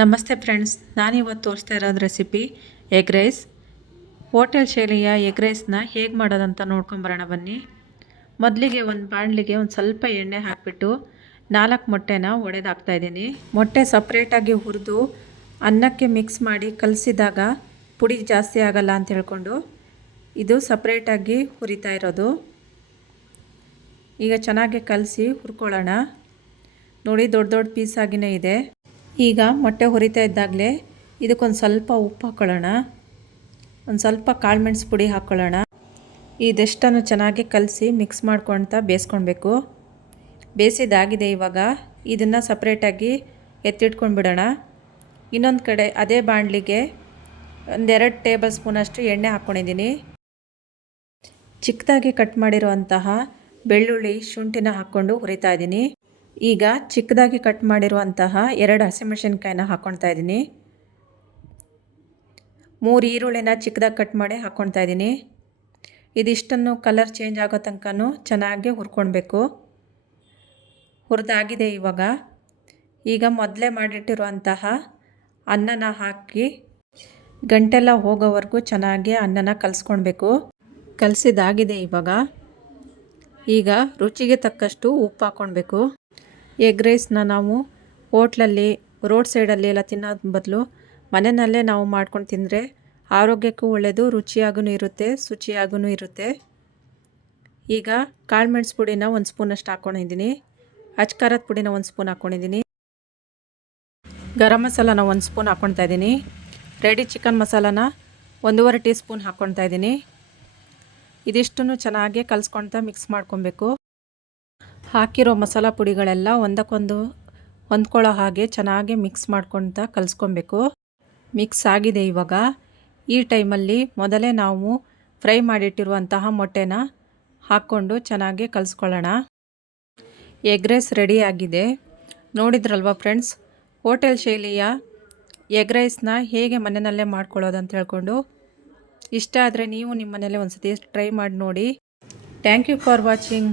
ನಮಸ್ತೆ ಫ್ರೆಂಡ್ಸ್, ನಾನಿವತ್ತು ತೋರಿಸ್ತಾ ಇರೋದು ರೆಸಿಪಿ ಎಗ್ ರೈಸ್ ಹೋಟೆಲ್ ಶೈಲಿಯ ಎಗ್ ರೈಸ್ನ ಹೇಗೆ ಮಾಡೋದಂತ ನೋಡ್ಕೊಂಬರೋಣ ಬನ್ನಿ. ಮೊದಲಿಗೆ ಒಂದು ಬಾಣಲಿಗೆ ಒಂದು ಸ್ವಲ್ಪ ಎಣ್ಣೆ ಹಾಕಿಬಿಟ್ಟು ನಾಲ್ಕು ಮೊಟ್ಟೆನ ಒಡೆದು ಹಾಕ್ತಾಯಿದ್ದೀನಿ ಮೊಟ್ಟೆ ಸಪ್ರೇಟಾಗಿ ಹುರಿದು ಅನ್ನಕ್ಕೆ ಮಿಕ್ಸ್ ಮಾಡಿ ಕಲಸಿದಾಗ ಪುಡಿ ಜಾಸ್ತಿ ಆಗಲ್ಲ ಅಂತ ಹೇಳ್ಕೊಂಡು ಇದು ಸಪ್ರೇಟಾಗಿ ಹುರಿತಾ ಇರೋದು. ಈಗ ಚೆನ್ನಾಗಿ ಕಲಸಿ ಹುರ್ಕೊಳ್ಳೋಣ. ನೋಡಿ ದೊಡ್ಡ ದೊಡ್ಡ ಪೀಸಾಗಿನೇ ಇದೆ. ಈಗ ಮೊಟ್ಟೆ ಹುರಿತಾ ಇದ್ದಾಗಲೇ ಇದಕ್ಕೊಂದು ಸ್ವಲ್ಪ ಉಪ್ಪು ಹಾಕ್ಕೊಳ್ಳೋಣ ಒಂದು ಸ್ವಲ್ಪ ಕಾಳುಮೆಣಸು ಪುಡಿ ಹಾಕ್ಕೊಳ್ಳೋಣ ಇದೆಷ್ಟನ್ನು ಚೆನ್ನಾಗಿ ಕಲಸಿ ಮಿಕ್ಸ್ ಮಾಡ್ಕೊಳ್ತಾ ಬೇಯಿಸ್ಕೊಳ್ಬೇಕು. ಬೇಯಿಸಿದಾಗಿದೆ ಇವಾಗ. ಇದನ್ನು ಸಪ್ರೇಟಾಗಿ ಎತ್ತಿಟ್ಕೊಂಡು ಬಿಡೋಣ ಇನ್ನೊಂದು ಕಡೆ ಅದೇ ಬಾಣಲಿಗೆ ಒಂದೆರಡು ಟೇಬಲ್ ಸ್ಪೂನಷ್ಟು ಎಣ್ಣೆ ಹಾಕ್ಕೊಂಡಿದ್ದೀನಿ ಚಿಕ್ಕದಾಗಿ ಕಟ್ ಮಾಡಿರುವಂತಹ ಬೆಳ್ಳುಳ್ಳಿ ಶುಂಠಿನ ಹಾಕ್ಕೊಂಡು ಹುರಿತಾ ಇದ್ದೀನಿ. ಈಗ ಚಿಕ್ಕದಾಗಿ ಕಟ್ ಮಾಡಿರುವಂತಹ ಎರಡು ಹಸಿಮೆಣಸಿನ್ಕಾಯಿನ ಹಾಕ್ಕೊಳ್ತಾ ಇದ್ದೀನಿ. ಮೂರು ಈರುಳ್ಳಿನ ಚಿಕ್ಕದಾಗಿ ಕಟ್ ಮಾಡಿ ಹಾಕ್ಕೊಳ್ತಾ ಇದ್ದೀನಿ. ಇದಿಷ್ಟನ್ನು ಕಲರ್ ಚೇಂಜ್ ಆಗೋ ತನಕನೂ ಚೆನ್ನಾಗಿ ಹುರ್ಕೊಳ್ಬೇಕು. ಹುರಿದಾಗಿದೆ ಇವಾಗ. ಈಗ ಮೊದಲೇ ಮಾಡಿಟ್ಟಿರುವಂತಹ ಅನ್ನನ ಹಾಕಿ ಗಂಟೆಲ್ಲ ಹೋಗೋವರೆಗೂ ಚೆನ್ನಾಗಿ ಅನ್ನನ ಕಲಿಸ್ಕೊಳ್ಬೇಕು. ಕಲಸಿದಾಗಿದೆ ಇವಾಗ. ಈಗ ರುಚಿಗೆ ತಕ್ಕಷ್ಟು ಉಪ್ಪು ಹಾಕ್ಕೊಳ್ಬೇಕು ಎಗ್ ರೈಸ್ನ ನಾವು ಹೋಟ್ಲಲ್ಲಿ, ರೋಡ್ ಸೈಡಲ್ಲಿ ಎಲ್ಲ ತಿನ್ನೋದು ಬದಲು ಮನೆಯಲ್ಲೇ ನಾವು ಮಾಡ್ಕೊಂಡು ತಿಂದರೆ ಆರೋಗ್ಯಕ್ಕೂ ಒಳ್ಳೆಯದು ರುಚಿಯಾಗೂ ಇರುತ್ತೆ ಶುಚಿಯಾಗೂ ಇರುತ್ತೆ. ಈಗ ಕಾಳು ಮೆಣಸು ಪುಡಿನ ಒಂದು ಸ್ಪೂನಷ್ಟು ಹಾಕ್ಕೊಂಡಿದ್ದೀನಿ ಅಚ್ಕಾರದ ಪುಡಿನ ಒಂದು ಸ್ಪೂನ್ ಹಾಕ್ಕೊಂಡಿದ್ದೀನಿ ಗರಂ ಮಸಾಲಾನ ಒಂದು ಸ್ಪೂನ್ ಹಾಕ್ಕೊಳ್ತಾ ಇದ್ದೀನಿ. ರೆಡಿ ಚಿಕನ್ ಮಸಾಲಾನ ಒಂದೂವರೆ ಟೀ ಸ್ಪೂನ್ ಹಾಕ್ಕೊಳ್ತಾ ಇದ್ದೀನಿ. ಇದಿಷ್ಟನ್ನು ಚೆನ್ನಾಗಿ ಕಲಿಸ್ಕೊಳ್ತಾ ಮಿಕ್ಸ್ ಮಾಡ್ಕೊಬೇಕು. ಹಾಕಿರೋ ಮಸಾಲ ಪುಡಿಗಳೆಲ್ಲ ಒಂದಕ್ಕೊಂದು ಹೊಂದ್ಕೊಳ್ಳೋ ಹಾಗೆ ಚೆನ್ನಾಗಿ ಮಿಕ್ಸ್ ಮಾಡ್ಕೊಳ್ತಾ ಕಲಿಸ್ಕೊಬೇಕು. ಮಿಕ್ಸ್ ಆಗಿದೆ ಇವಾಗ. ಈ ಟೈಮಲ್ಲಿ ಮೊದಲೇ ನಾವು ಫ್ರೈ ಮಾಡಿಟ್ಟಿರುವಂತಹ ಮೊಟ್ಟೆನ ಹಾಕ್ಕೊಂಡು ಚೆನ್ನಾಗಿ ಕಲಿಸ್ಕೊಳ್ಳೋಣ. ಎಗ್ ರೈಸ್ ರೆಡಿ ಆಗಿದೆ. ನೋಡಿದ್ರಲ್ವ ಫ್ರೆಂಡ್ಸ್, ಹೋಟೆಲ್ ಶೈಲಿಯ ಎಗ್ ರೈಸ್ನ ಹೇಗೆ ಮನೆಯಲ್ಲೇ ಮಾಡ್ಕೊಳ್ಳೋದು ಅಂತ ಹೇಳ್ಕೊಂಡು. ಇಷ್ಟ ಆದರೆ ನೀವು ನಿಮ್ಮ ಮನೇಲಿ ಒಂದು ಸತಿ ಟ್ರೈ ಮಾಡಿ ನೋಡಿ. Thank you for watching.